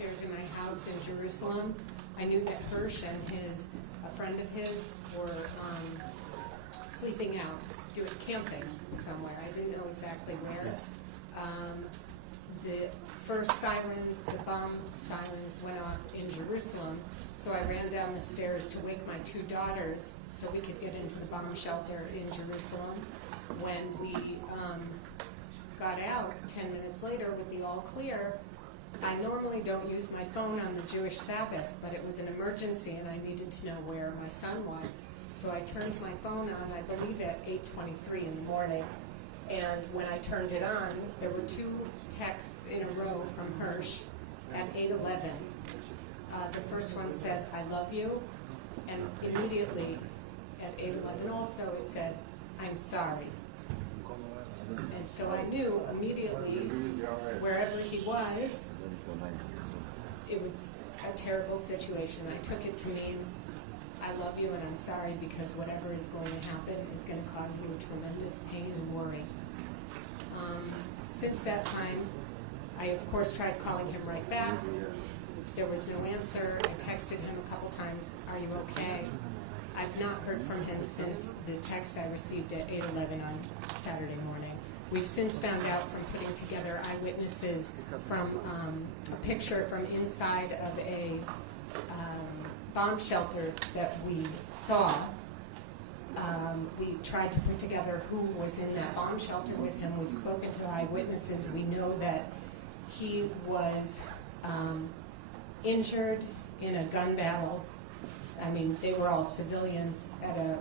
upstairs in my house in Jerusalem. I knew that Hersh and a friend of his were sleeping out, doing camping somewhere. I didn't know exactly where. Yes. The first sirens, the bomb sirens went off in Jerusalem, so I ran down the stairs to wake my two daughters so we could get into the bomb shelter in Jerusalem. When we got out 10 minutes later with the all clear, I normally don't use my phone on the Jewish Sabbath, but it was an emergency and I needed to know where my son was. So I turned my phone on, I believe at 8:23 in the morning. And when I turned it on, there were two texts in a row from Hersh at 8:11. The first one said, "I love you," and immediately at 8:11 also it said, "I'm sorry." And so I knew immediately wherever he was, it was a terrible situation. I took it to mean, I love you and I'm sorry because whatever is going to happen is going to cause you tremendous pain and worry. Since that time, I of course tried calling him right back. There was no answer. I texted him a couple times, "Are you okay?" I've not heard from him since the text I received at 8:11 on Saturday morning. We've since found out from putting together eyewitnesses from a picture from inside of a bomb shelter that we saw. We tried to put together who was in that bomb shelter with him. We've spoken to eyewitnesses. We know that he was injured in a gun battle. I mean, they were all civilians at a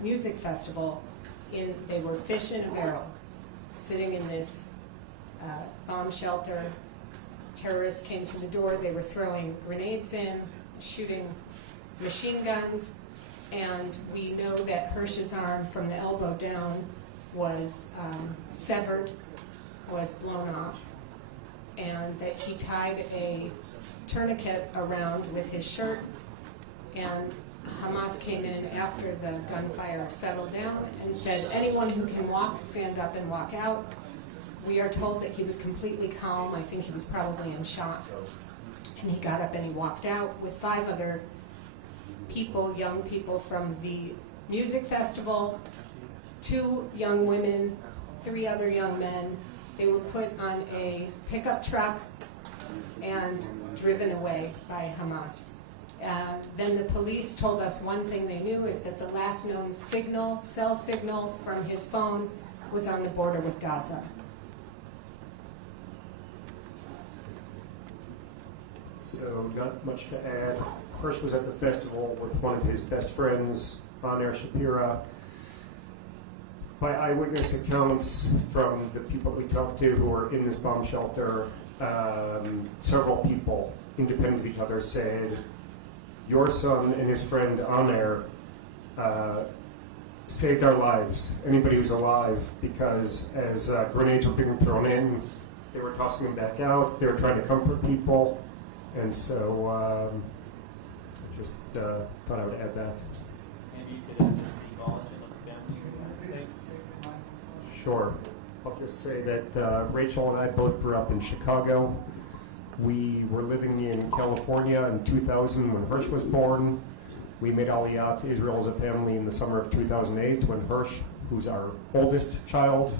music festival. They were fish in a barrel, sitting in this bomb shelter. Terrorists came to the door. They were throwing grenades in, shooting machine guns, and we know that Hersh's arm from the elbow down was severed, was blown off, and that he tied a tourniquet around with his shirt, and Hamas came in after the gunfire settled down and said, "Anyone who can walk, stand up and walk out." We are told that he was completely calm. I think he was probably in shock. And he got up and he walked out with 5 other people, young people from the music festival, 2 young women, 3 other young men. They were put on a pickup truck and driven away by Hamas. Then the police told us one thing they knew is that the last known cell signal from his phone was on the border with Gaza. So not much to add. Hersh was at the festival with one of his best friends, Hersh Shapira. By eyewitness accounts from the people we talked to who were in this bomb shelter, several people, independent of each other, said, "Your son and his friend Aner saved our lives, anybody who's alive, because as grenades were being thrown in, they were tossing them back out, they were trying to comfort people." And so I just thought I would add that. Maybe you could add just the origin of the family here in the United States. Sure. I'll just say that Rachel and I both grew up in Chicago. We were living in California in 2000 when Hersh was born. We made Aliyah to Israel as a family in the summer of 2008 when Hersh, who's our oldest child,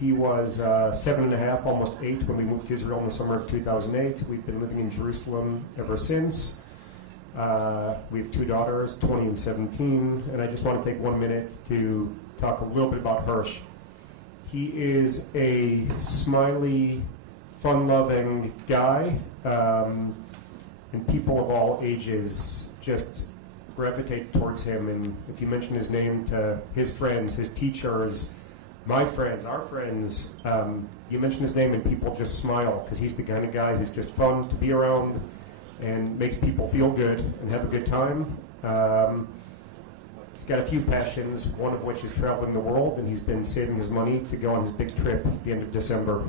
he was 7.5, almost 8 when we moved to Israel in the summer of 2008. We've been living in Jerusalem ever since. We have 2 daughters, 20 and 17, and I just want to take 1 minute to talk a little bit about Hersh. He is a smiley, fun-loving guy, and people of all ages just gravitate towards him. And if you mention his name to his friends, his teachers, my friends, our friends, you mention his name and people just smile because he's the kind of guy who's just fun to be around and makes people feel good and have a good time. He's got a few passions, one of which is traveling the world, and he's been saving his money to go on his big trip at the end of December.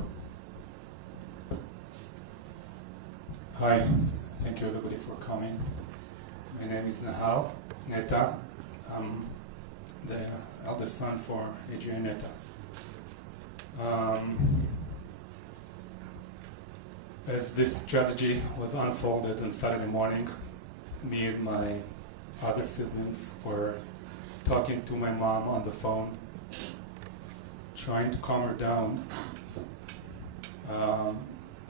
Hi, thank you everybody for coming. My name is Nahal Neta. I'm the eldest son for Adrian Neta. As this tragedy was unfolded on Saturday morning, me and my other siblings were talking to my mom on the phone, trying to calm her down.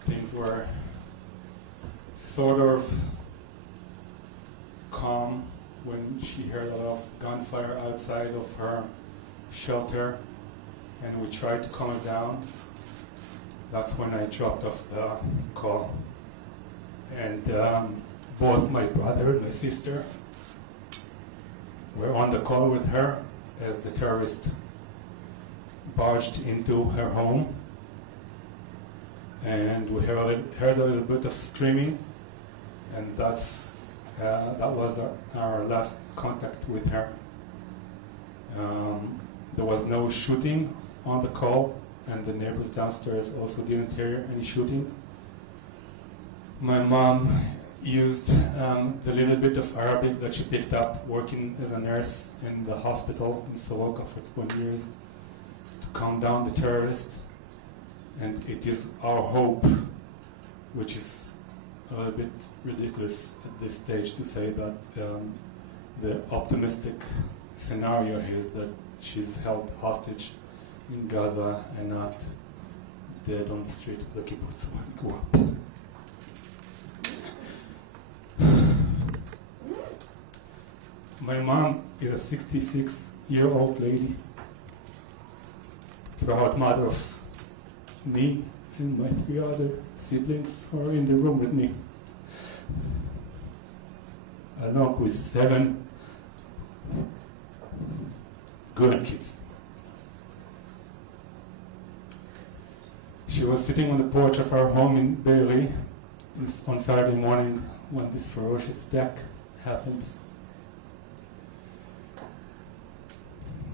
Things were sort of calm when she heard a lot of gunfire outside of her shelter, and we tried to calm her down. That's when I dropped off the call. And both my brother and my sister were on the call with her as the terrorist barged into her home. And we heard a little bit of screaming, and that was our last contact with her. There was no shooting on the call, and the neighbors downstairs also didn't hear any shooting. My mom used the little bit of Arabic that she picked up working as a nurse in the hospital in Soroka for 20 years to calm down the terrorists. And it is our hope, which is a little bit ridiculous at this stage to say that the optimistic scenario is that she's held hostage in Gaza and not dead on the street of the kibbutz where we grew up. My mom is a 66-year-old lady, proud mother of me and my 3 other siblings are in the room with me, along with 7 grandkids. She was sitting on the porch of our home in Be'eri on Saturday morning when this ferocious attack happened.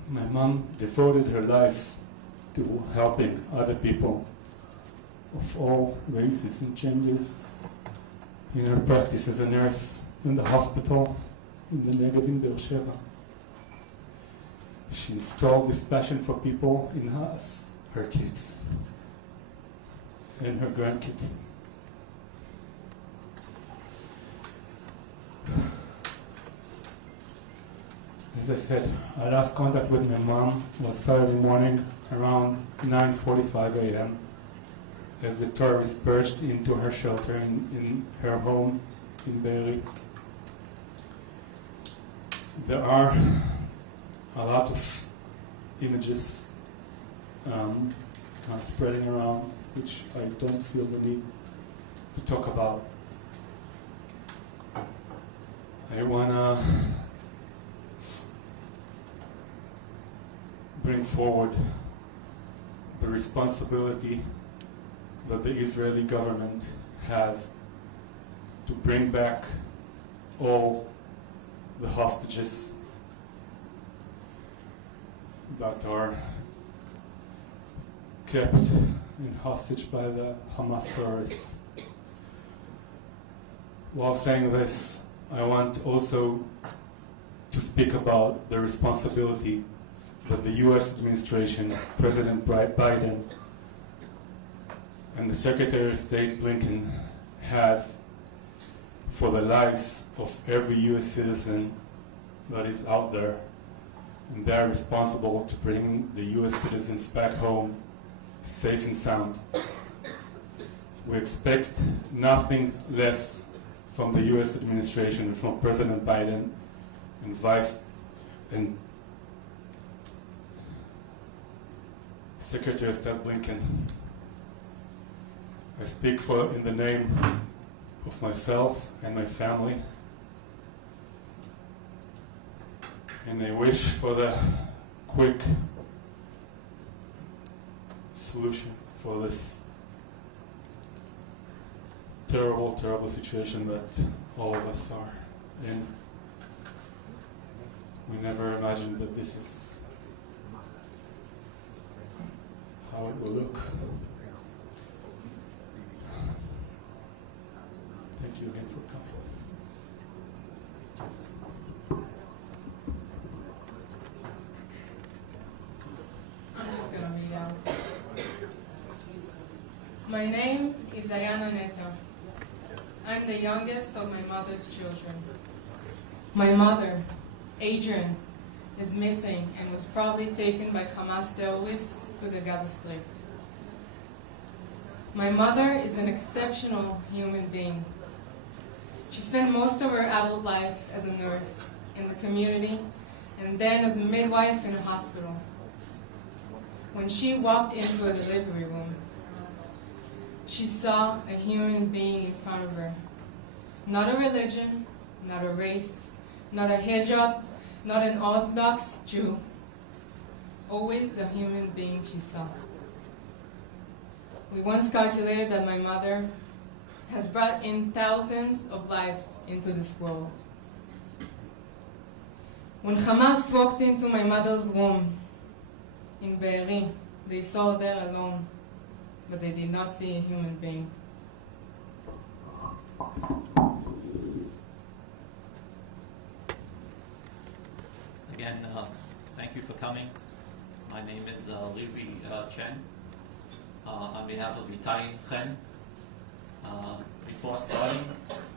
My mom devoted her life to helping other people of all races and genders in her practice as a nurse in the hospital in the Negev in Be'er Sheva. She installed this passion for people in us, her kids, and her grandkids. As I said, our last contact with my mom was Saturday morning around 9:45 a.m. as the terrorists burst into her shelter in her home in Be'eri. There are a lot of images spreading around, which I don't feel the need to talk about. I want to bring forward the responsibility that the Israeli government has to bring back all the hostages that are kept in hostage by the Hamas terrorists. While saying this, I want also to speak about the responsibility that the US administration, President Biden, and the Secretary of State Blinken has for the lives of every US citizen that is out there. And they're responsible to bring the US citizens back home safe and sound. We expect nothing less from the US administration and from President Biden and Secretary of State Blinken. I speak in the name of myself and my family, and I wish for the quick solution for this terrible, terrible situation that all of us are in. We never imagined that this is how it will look. Thank you again for coming. I'm just going to read out. My name is Ayana Neta. I'm the youngest of my mother's children. My mother, Adrian, is missing and was probably taken by Hamas terrorists to the Gaza Strip. My mother is an exceptional human being. She spent most of her adult life as a nurse in the community and then as a midwife in a hospital. When she walked into a delivery room, she saw a human being in front of her. Not a religion, not a race, not a hijab, not an Orthodox Jew. Always the human being she saw. We once calculated that my mother has brought in thousands of lives into this world. When Hamas walked into my mother's room in Be'eri, they saw her there alone, but they did not see a human being. Again, thank you for coming. My name is Levi Chen. On behalf of Itai Chen, before starting,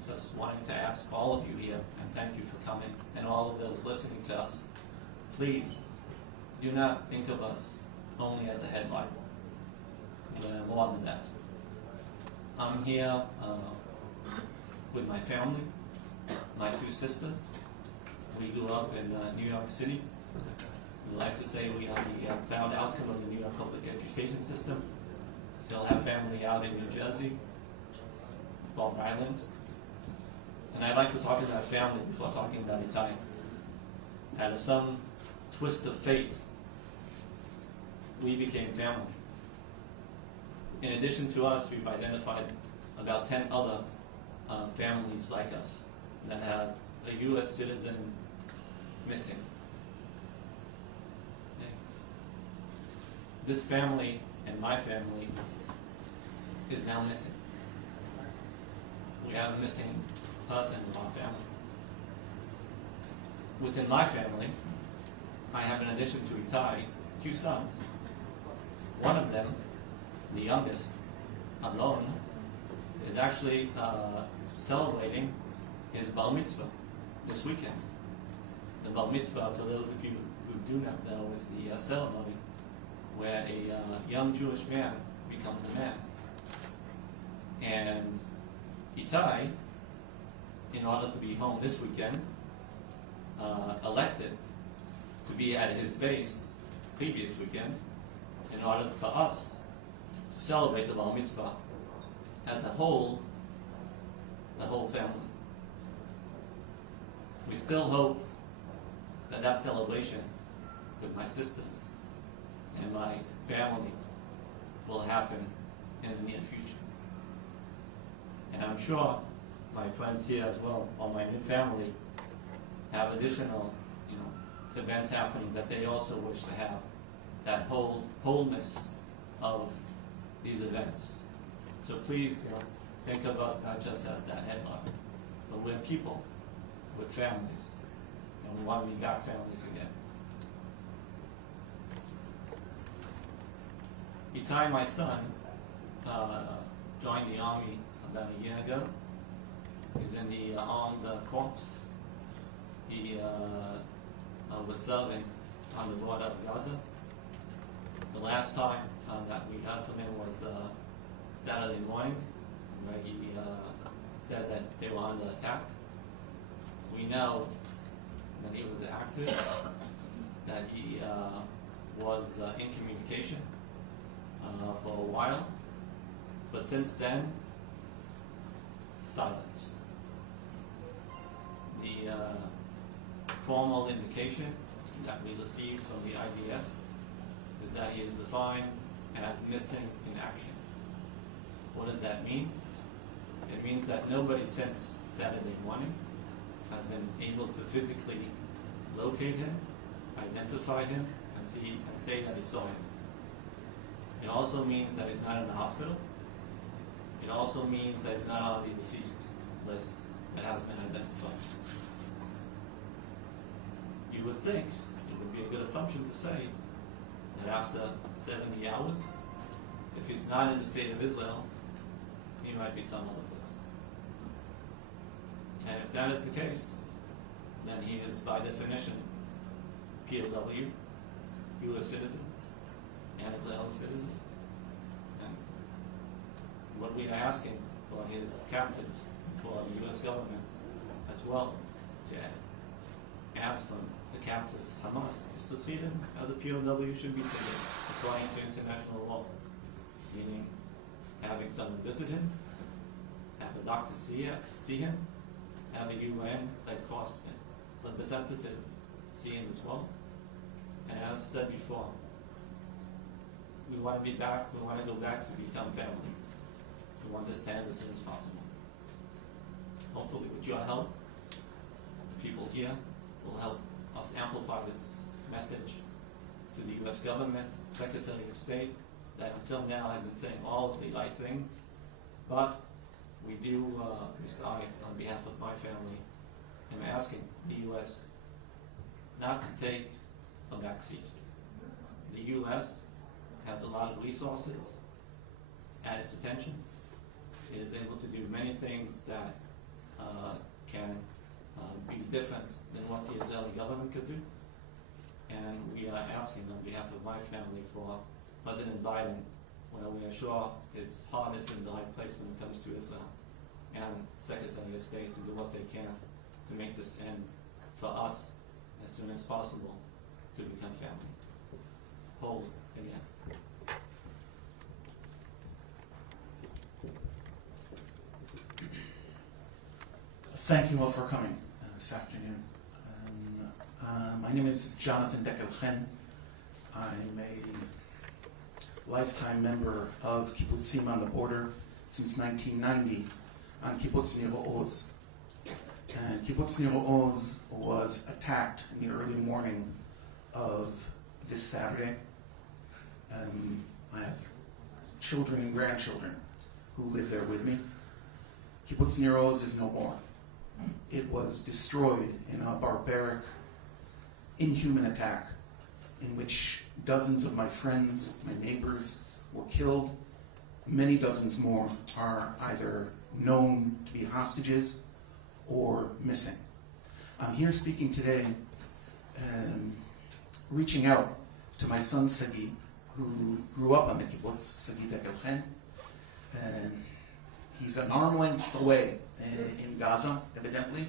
just wanting to ask all of you here, and thank you for coming, and all of those listening to us, please do not think of us only as a headline. We're more than that. I'm here with my family, my two sisters. We grew up in New York City. We like to say we are the proud outcome of the New York public education system. Still have family out in New Jersey, Long Island. And I'd like to talk about family before talking about Italian. Out of some twist of fate, we became family. In addition to us, we've identified about 10 other families like us that have a U.S. citizen missing. Okay. This family and my family is now missing. We have a missing person in our family. Within my family, I have, in addition to Itai, 2 sons. One of them, the youngest, Alon, is actually celebrating his bar mitzvah this weekend. The bar mitzvah, for those of you who do not know, is the ceremony where a young Jewish man becomes a man. And Itai, in order to be home this weekend, elected to be at his base previous weekend in order for us to celebrate the bar mitzvah as a whole, the whole family. We still hope that that celebration with my sisters and my family will happen in the near future. And I'm sure my friends here as well, or my new family, have additional, events happening that they also wish to have that wholeness of these events. So please, think of us not just as that headline, but we're people with families, and we want to be back families again. Itai, my son, joined the army about a year ago. He's in the armed corps. He was serving on the border of Gaza. The last time that we heard from him was Saturday morning, where he said that they were under attack. We know that he was active, that he was in communication for a while, but since then, silence. The formal indication that we received from the IDF is that he is defined as missing in action. What does that mean? It means that nobody since Saturday morning has been able to physically locate him, identify him, and say that he saw him. It also means that he's not in the hospital. It also means that he's not on the deceased list that has been identified. You would think, it would be a good assumption to say, that after 70 hours, If he's not in the state of Israel, he might be some other place. And if that is the case, then he is by definition POW, U.S. citizen, and Israeli citizen. And what we are asking for his captives, for the U.S. government as well, to ask from the captives, Hamas, is to treat him as a POW should be treated according to international law. Meaning having someone visit him, have a doctor see him, have a UN-led representative see him as well. And as said before, we want to go back to become family. We want this to end as soon as possible. Hopefully with your help, the people here will help us amplify this message to the U.S. government, Secretary of State, that until now have been saying all of the right things, but we do, at least I, on behalf of my family, am asking the U.S. not to take a back seat. The U.S. has a lot of resources at its attention. It is able to do many things that can be different than what the Israeli government could do. And we are asking on behalf of my family for President Biden, where we are sure his heart is in the right place when it comes to Israel, and Secretary of State to do what they can to make this end for us as soon as possible to become family. Whole again. Thank you all for coming this afternoon. My name is Jonathan Dekel-Chen. I'm a lifetime member of kibbutzim on the border since 1990 on kibbutz Nir Oz. And kibbutz Nir Oz was attacked in the early morning of this Saturday. I have children and grandchildren who live there with me. Kibbutz Nir Oz is no more. It was destroyed in a barbaric, inhuman attack in which dozens of my friends, my neighbors, were killed. Many dozens more are either known to be hostages or missing. I'm here speaking today, reaching out to my son Sagi, who grew up on the kibbutz, Sagi Dekel-Chen. He's an arm length away in Gaza, evidently,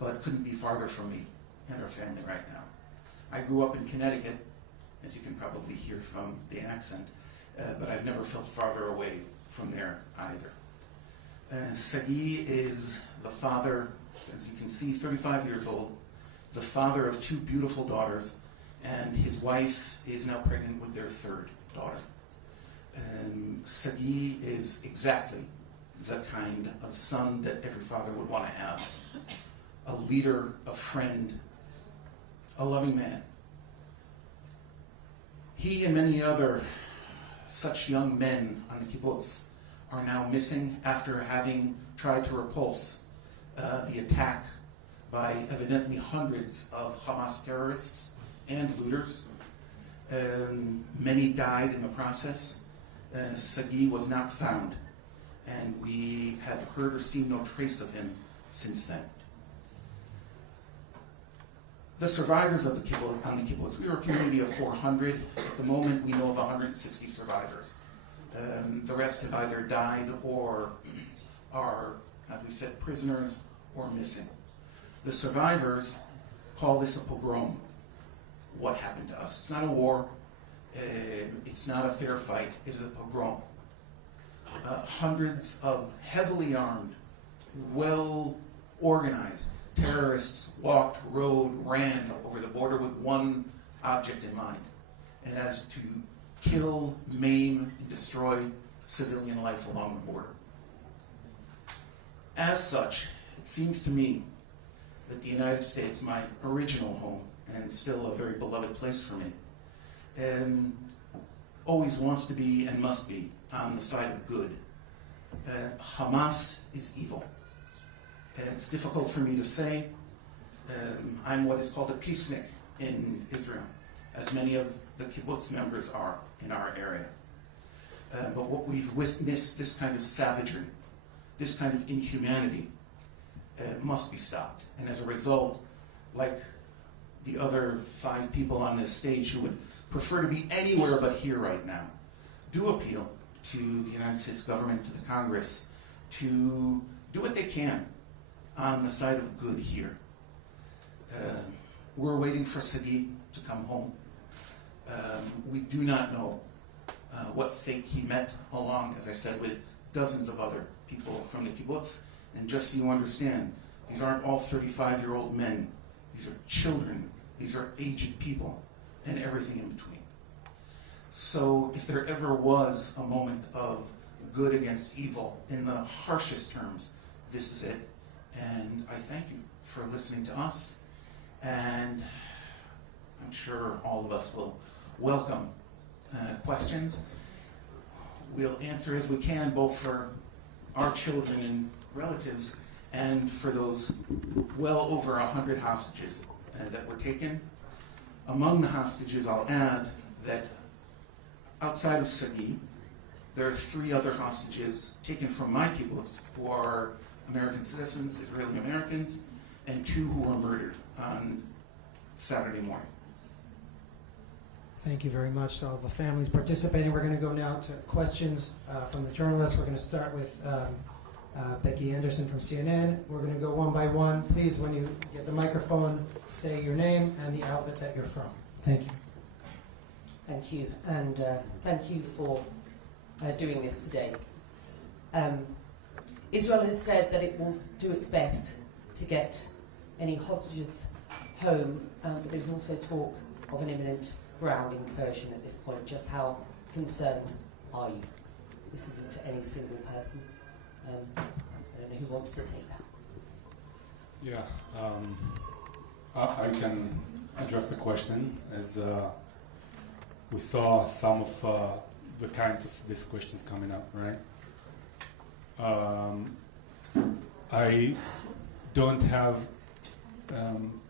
but couldn't be farther from me and our family right now. I grew up in Connecticut, as you can probably hear from the accent, but I've never felt farther away from there either. Sagi is the father, as you can see, 35 years old, the father of two beautiful daughters, and his wife is now pregnant with their third daughter. Sagi is exactly the kind of son that every father would want to have. A leader, a friend, a loving man. He and many other such young men on the kibbutz are now missing after having tried to repulse the attack by evidently hundreds of Hamas terrorists and looters. Many died in the process. Sagi was not found, and we have heard or seen no trace of him since then. The survivors of the kibbutz, on the kibbutz, we are a community of 400. At the moment, we know of 160 survivors. The rest have either died or are, as we said, prisoners or missing. The survivors call this a pogrom. What happened to us? It's not a war. It's not a fair fight. It is a pogrom. Hundreds of heavily armed, well-organized terrorists walked, rode, ran over the border with one object in mind, and that is to kill, maim, and destroy civilian life along the border. As such, it seems to me that the United States, my original home, and still a very beloved place for me, always wants to be and must be on the side of good. Hamas is evil. It's difficult for me to say. I'm what is called a peacenik in Israel, as many of the kibbutz members are in our area. but what we've witnessed, this kind of savagery, this kind of inhumanity, must be stopped. And as a result, like the other 5 people on this stage who would prefer to be anywhere but here right now, do appeal to the United States government, to the Congress, to do what they can on the side of good here. We're waiting for Sagi to come home. We do not know what fate he met along, as I said, with dozens of other people from the kibbutz. And just so you understand, these aren't all 35-year-old men. These are children. These are aged people, and everything in between. So if there ever was a moment of good against evil, in the harshest terms, this is it. And I thank you for listening to us. And I'm sure all of us will welcome questions. We'll answer as we can, both for our children and relatives, and for those well over 100 hostages that were taken. Among the hostages, I'll add that outside of Sagi, there are 3 other hostages taken from my kibbutz who are American citizens, Israeli Americans, and 2 who were murdered on Saturday morning. Thank you very much to all the families participating. We're going to go now to questions from the journalists. We're going to start with Becky Anderson from CNN. We're going to go one by one. Please, when you get the microphone, say your name and the outlet that you're from. Thank you. Thank you, and thank you for doing this today. Israel has said that it will do its best to get any hostages home, but there's also talk of an imminent ground incursion at this point. Just how concerned are you? This isn't to any single person. I don't know who wants to take that. Yeah, I can address the question as we saw some of the kinds of these questions coming up, right? I don't have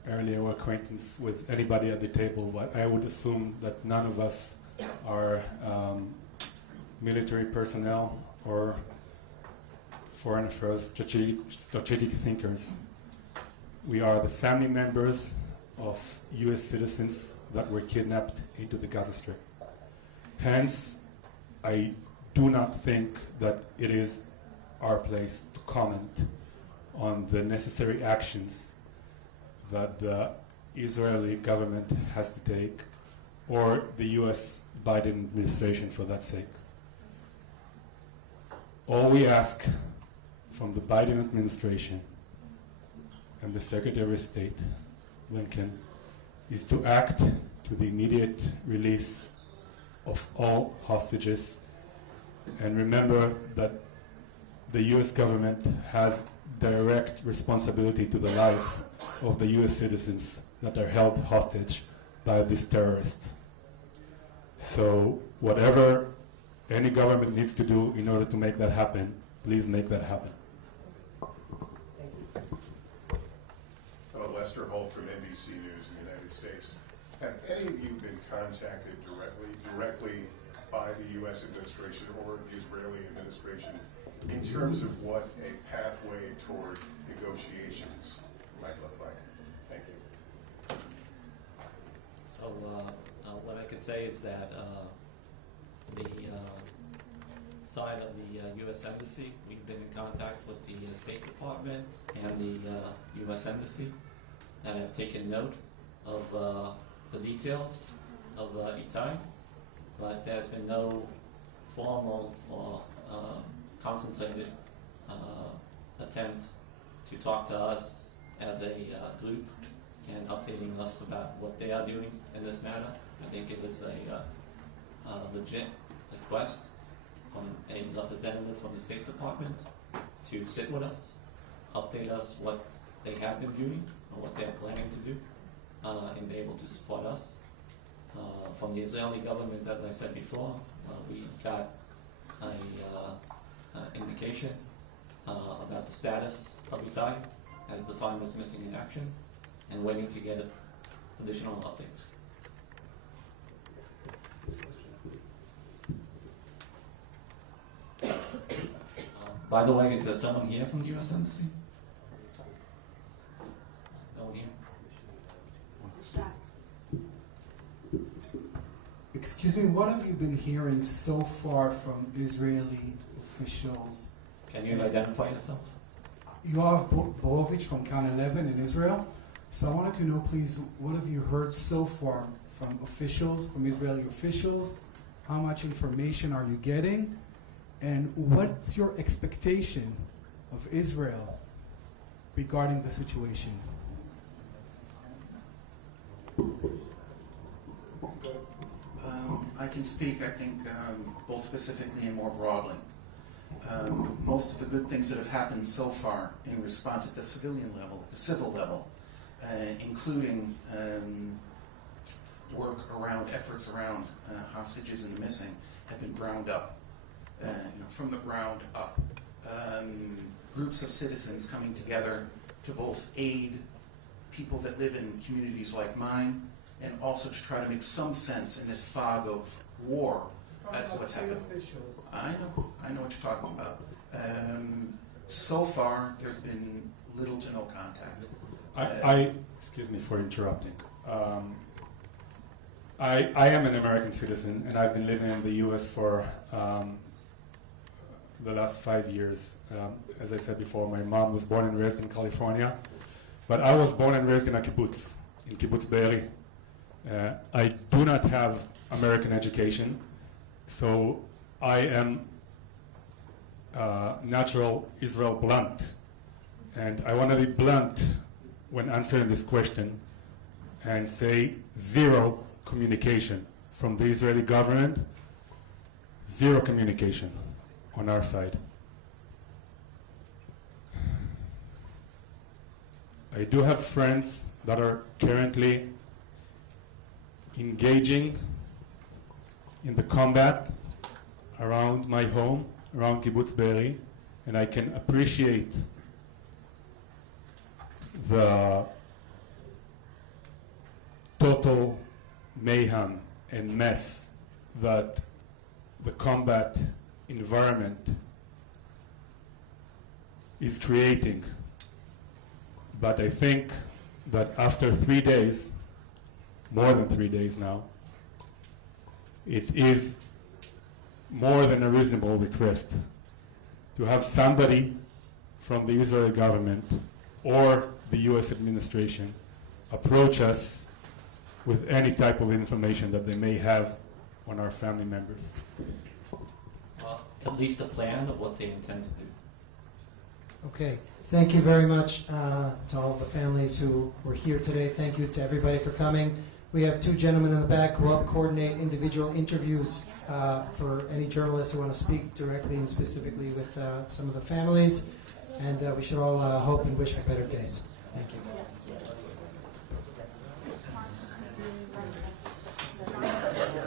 earlier acquaintance with anybody at the table, but I would assume that none of us are military personnel or foreign affairs strategic thinkers. We are the family members of U.S. citizens that were kidnapped into the Gaza Strip. Hence, I do not think that it is our place to comment on the necessary actions that the Israeli government has to take, or the U.S. Biden administration for that sake. All we ask from the Biden administration and the Secretary of State, Blinken, is to act to the immediate release of all hostages, and remember that the U.S. government has direct responsibility to the lives of the U.S. citizens that are held hostage by these terrorists. So whatever any government needs to do in order to make that happen, please make that happen. Hello, Lester Holt from NBC News in the United States. Have any of you been contacted directly by the U.S. administration or the Israeli administration in terms of what a pathway toward negotiations might look like? Thank you. So what I could say is that the side of the U.S. Embassy, we've been in contact with the State Department and the U.S. Embassy, and have taken note of the details of Itai, but there's been no formal or concentrated attempt to talk to us as a group and updating us about what they are doing in this matter. I think it was a legit request from a representative from the State Department to sit with us, update us what they have been doing or what they're planning to do, and be able to support us. From the Israeli government, as I said before, we got an indication about the status of Itai as defined as missing in action, and waiting to get additional updates. By the way, is there someone here from the U.S. Embassy? No one here? Excuse me, what have you been hearing so far from Israeli officials? Can you identify yourself? Yoav Borovich from Can 11 in Israel. So I wanted to know, please, what have you heard so far from officials, from Israeli officials? How much information are you getting? And what's your expectation of Israel regarding the situation? I can speak, I think, both specifically and more broadly. Most of the good things that have happened so far in response at the civilian level, the civil level, including work around, efforts around hostages and the missing, have been ground up, from the ground up. Groups of citizens coming together to both aid people that live in communities like mine, and also to try to make some sense in this fog of war as to what's happening. I know what you're talking about. So far, there's been little to no contact. Excuse me for interrupting. I am an American citizen, and I've been living in the U.S. for the last 5 years. As I said before, my mom was born and raised in California, but I was born and raised in a kibbutz, in kibbutz Be'eri. I do not have American education, so I am natural Israel blunt. And I want to be blunt when answering this question and say zero communication from the Israeli government, zero communication on our side. I do have friends that are currently engaging in the combat around my home, around kibbutz Be'eri, and I can appreciate the total mayhem and mess that the combat environment is creating. But I think that after 3 days, more than 3 days now, it is more than a reasonable request to have somebody from the Israeli government or the U.S. administration approach us with any type of information that they may have on our family members. Well, at least a plan of what they intend to do. Okay, thank you very much to all of the families who were here today. Thank you to everybody for coming. We have two gentlemen in the back who help coordinate individual interviews for any journalists who want to speak directly and specifically with some of the families. And we should all hope and wish for better days. Thank you.